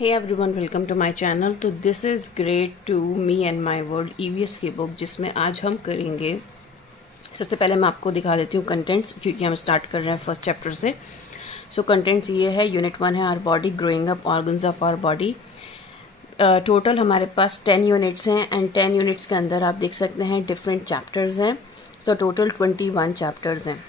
Hey everyone, welcome to my channel। तो this is grade 2 me and my world EVS की book, जिसमें आज हम करेंगे। सबसे पहले मैं आपको दिखा देती हूँ कंटेंट्स, क्योंकि हम स्टार्ट कर रहे हैं फर्स्ट चैप्टर से। सो कंटेंट्स ये है। यूनिट 1 है our body, growing up organs of our body. Total हमारे पास 10 यूनिट्स हैं एंड 10 यूनिट्स के अंदर आप देख सकते हैं डिफरेंट चैप्टर्स हैं। तो टोटल 21 चैप्टर्स हैं।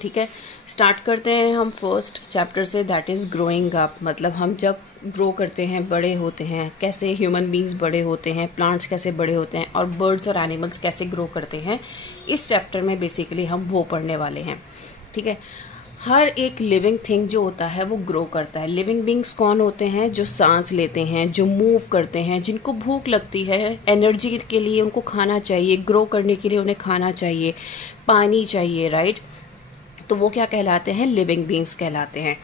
ठीक है, स्टार्ट करते हैं हम फर्स्ट चैप्टर से, दैट इज़ ग्रोइंग अप। मतलब हम जब ग्रो करते हैं, बड़े होते हैं, कैसे ह्यूमन बींग्स बड़े होते हैं, प्लांट्स कैसे बड़े होते हैं और बर्ड्स और एनिमल्स कैसे ग्रो करते हैं। इस चैप्टर में बेसिकली हम वो पढ़ने वाले हैं। ठीक है, हर एक लिविंग थिंग जो होता है वो ग्रो करता है। लिविंग बींग्स कौन होते हैं? जो सांस लेते हैं, जो मूव करते हैं, जिनको भूख लगती है, एनर्जी के लिए उनको खाना चाहिए, ग्रो करने के लिए उन्हें खाना चाहिए, पानी चाहिए, राइट। तो वो क्या कहलाते हैं? लिविंग बींग्स कहलाते हैं।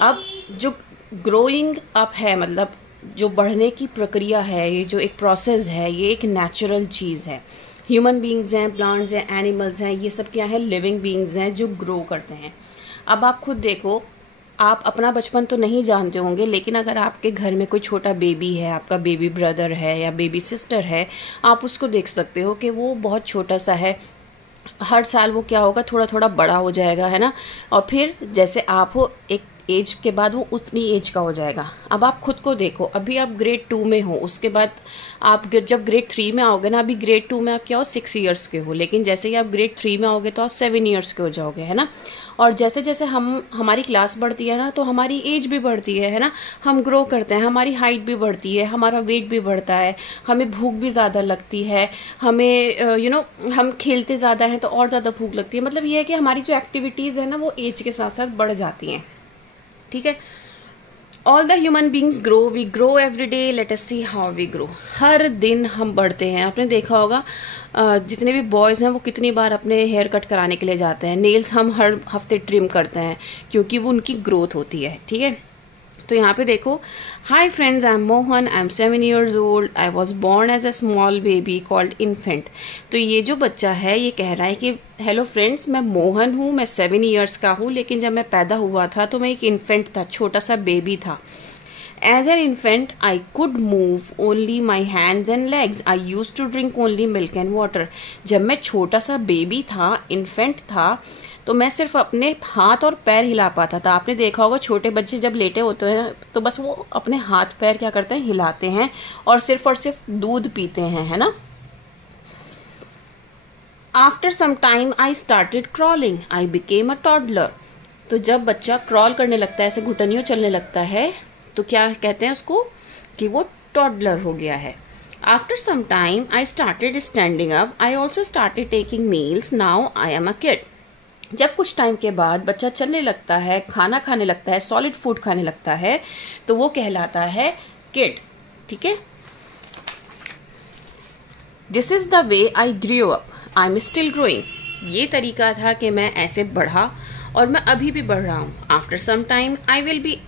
अब जो ग्रोइंग अप है, मतलब जो बढ़ने की प्रक्रिया है, ये जो एक प्रोसेस है, ये एक नेचुरल चीज़ है। ह्यूमन बींग्स हैं, प्लांट्स हैं, एनिमल्स हैं, ये सब क्या है? लिविंग बींग्स हैं जो ग्रो करते हैं। अब आप खुद देखो, आप अपना बचपन तो नहीं जानते होंगे, लेकिन अगर आपके घर में कोई छोटा बेबी है, आपका बेबी ब्रदर है या बेबी सिस्टर है, आप उसको देख सकते हो कि वो बहुत छोटा सा है। हर साल वो क्या होगा? थोड़ा थोड़ा बड़ा हो जाएगा, है ना। और फिर जैसे आप हो, एक एज के बाद वो उतनी एज का हो जाएगा। अब आप खुद को देखो, अभी आप ग्रेड 2 में हो, उसके बाद आप जब ग्रेड 3 में आओगे ना, अभी ग्रेड 2 में आप क्या हो? 6 इयर्स के हो, लेकिन जैसे ही आप ग्रेड 3 में आओगे तो आप 7 इयर्स के हो जाओगे, है ना। और जैसे जैसे हमारी क्लास बढ़ती है ना, तो हमारी एज भी बढ़ती है ना। हम ग्रो करते हैं, हमारी हाइट भी बढ़ती है, हमारा वेट भी बढ़ता है, हमें भूख भी ज़्यादा लगती है, हमें हम खेलते ज़्यादा हैं तो और ज़्यादा भूख लगती है। मतलब ये है कि हमारी जो एक्टिविटीज़ है ना, वो एज के साथ साथ बढ़ जाती हैं। ठीक है, all the human beings grow, we grow every day, let us see how we grow. हर दिन हम बढ़ते हैं। आपने देखा होगा जितने भी बॉयज़ हैं वो कितनी बार अपने हेयर कट कराने के लिए जाते हैं। नेल्स हम हर हफ्ते ट्रिम करते हैं, क्योंकि वो उनकी ग्रोथ होती है। ठीक है, तो यहाँ पे देखो, hi friends, I am Mohan, I am 7 years old, I was born as a small baby called infant. तो ये जो बच्चा है ये कह रहा है कि हेलो फ्रेंड्स, मैं मोहन हूँ, मैं 7 years का हूँ, लेकिन जब मैं पैदा हुआ था तो मैं एक इन्फेंट था, छोटा सा बेबी था। As an infant I could move only my hands and legs, I use to drink only milk and water. जब मैं छोटा सा बेबी था, इन्फेंट था, तो मैं सिर्फ अपने हाथ और पैर हिला पाता था। आपने देखा होगा छोटे बच्चे जब लेटे होते हैं तो बस वो अपने हाथ पैर क्या करते हैं? हिलाते हैं और सिर्फ दूध पीते हैं, है ना। After some time I started crawling, I became a toddler. तो जब बच्चा क्रॉल करने लगता है, ऐसे घुटनियों चलने लगता है, तो क्या कहते हैं उसको? कि वो टॉडलर हो गया है। After some time I started standing up, I also started taking meals, now I am a kid. जब कुछ टाइम के बाद बच्चा चलने लगता है, खाना खाने लगता है, सॉलिड फूड खाने लगता है, तो वो कहलाता है किड। ठीक है, this is the way I grew up, I am still growing. ये तरीका था कि मैं ऐसे बढ़ा और मैं अभी भी बढ़ रहा हूँ। After some time I will be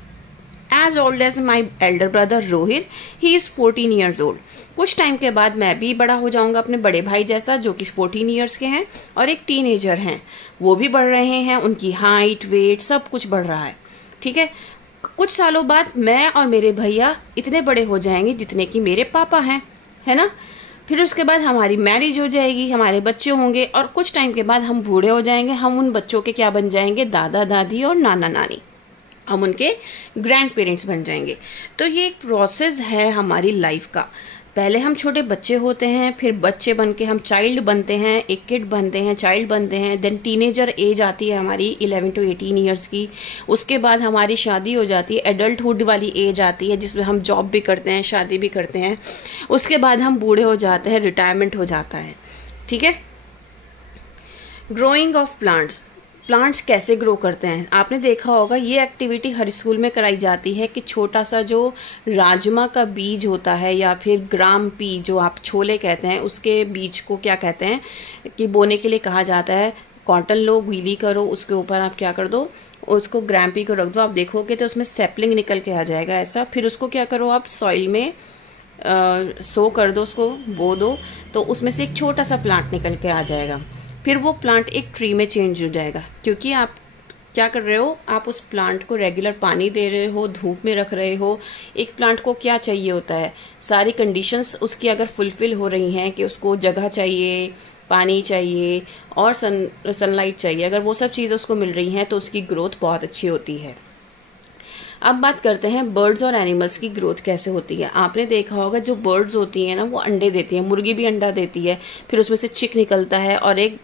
as old as my elder brother Rohit, he is 14 years old। कुछ टाइम के बाद मैं भी बड़ा हो जाऊंगा अपने बड़े भाई जैसा, जो कि 14 years के हैं, और एक टीनेजर हैं, वो भी बढ़ रहे हैं, उनकी हाइट, वेट सब कुछ बढ़ रहा है। ठीक है, कुछ सालों बाद मैं और मेरे भैया इतने बड़े हो जाएंगे जितने कि मेरे पापा हैं, है ना। फिर उसके बाद हमारी मैरिज हो जाएगी, हमारे बच्चे होंगे, और कुछ टाइम के बाद हम बूढ़े हो जाएंगे। हम उन बच्चों के क्या बन जाएंगे? दादा दादी और नाना नानी। हम उनके ग्रैंड पेरेंट्स बन जाएंगे। तो ये एक प्रोसेस है हमारी लाइफ का। पहले हम छोटे बच्चे होते हैं, फिर बच्चे बन के हम चाइल्ड बनते हैं, एक किड बनते हैं, चाइल्ड बनते हैं, देन टीनेजर एज आती है हमारी 11 to 18 years की। उसके बाद हमारी शादी हो जाती है, एडल्टहुड वाली एज आती है, जिसमें हम जॉब भी करते हैं, शादी भी करते हैं। उसके बाद हम बूढ़े हो जाते हैं, रिटायरमेंट हो जाता है। ठीक है, ग्रोइंग ऑफ प्लांट्स। प्लांट्स कैसे ग्रो करते हैं? आपने देखा होगा, ये एक्टिविटी हर स्कूल में कराई जाती है कि छोटा सा जो राजमा का बीज होता है, या फिर ग्राम पी जो आप छोले कहते हैं, उसके बीज को क्या कहते हैं कि बोने के लिए कहा जाता है। कॉटन लो, गीली करो, उसके ऊपर आप क्या कर दो? उसको ग्राम पी को रख दो। आप देखोगे तो उसमें सैपलिंग निकल के आ जाएगा ऐसा। फिर उसको क्या करो? आप सॉइल में सो कर दो, उसको बो दो, तो उसमें से एक छोटा सा प्लांट निकल के आ जाएगा। फिर वो प्लांट एक ट्री में चेंज हो जाएगा, क्योंकि आप क्या कर रहे हो आप, उस प्लांट को रेगुलर पानी दे रहे हो, धूप में रख रहे हो। एक प्लांट को क्या चाहिए होता है, सारी कंडीशंस उसकी अगर फुलफ़िल हो रही हैं कि उसको जगह चाहिए, पानी चाहिए और सनलाइट चाहिए, अगर वो सब चीज़ें उसको मिल रही हैं तो उसकी ग्रोथ बहुत अच्छी होती है। अब बात करते हैं बर्ड्स और एनिमल्स की ग्रोथ कैसे होती है। आपने देखा होगा जो बर्ड्स होती हैं ना वो अंडे देती हैं, मुर्गी भी अंडा देती है, फिर उसमें से चिक निकलता है और एक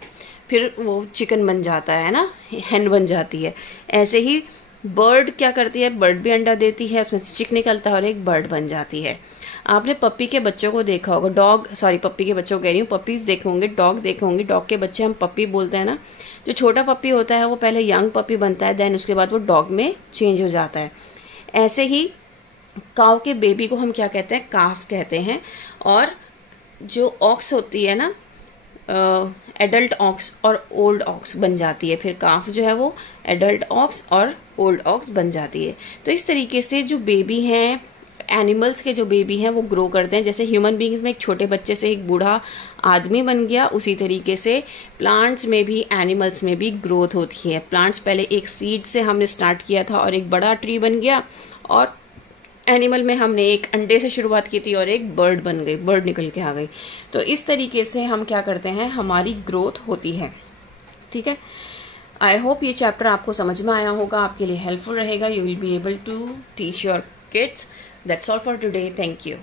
फिर वो चिकन बन जाता है ना, हैन बन जाती है। ऐसे ही बर्ड क्या करती है, बर्ड भी अंडा देती है, उसमें से चिक निकलता है और एक बर्ड बन जाती है। आपने पप्पी के बच्चों को देखा होगा, पप्पी के बच्चों को कह रही हूँ, पपीज़ देखे होंगे, डॉग देखे होंगे, डॉग के बच्चे हम पप्पी बोलते हैं ना। जो छोटा पप्पी होता है वो पहले यंग पप्पी बनता है, देन उसके बाद वो डॉग में चेंज हो जाता है। ऐसे ही काव के बेबी को हम क्या कहते हैं, काफ कहते हैं। और जो ऑक्स होती है ना, एडल्ट ऑक्स और ओल्ड ऑक्स बन जाती है, फिर काफ जो है वो एडल्ट ऑक्स और ओल्ड ऑक्स बन जाती है। तो इस तरीके से जो बेबी हैं, एनिमल्स के जो बेबी हैं वो ग्रो करते हैं। जैसे ह्यूमन बींग्स में एक छोटे बच्चे से एक बूढ़ा आदमी बन गया, उसी तरीके से प्लांट्स में भी, एनिमल्स में भी ग्रोथ होती है। प्लांट्स पहले एक सीड से हमने स्टार्ट किया था और एक बड़ा ट्री बन गया, और एनिमल में हमने एक अंडे से शुरुआत की थी और एक बर्ड बन गई, बर्ड निकल के आ गई। तो इस तरीके से हम क्या करते हैं, हमारी ग्रोथ होती है। ठीक है, आई होप ये चैप्टर आपको समझ में आया होगा, आपके लिए हेल्पफुल रहेगा। You will be able to teach your kids. That's all for today, thank you.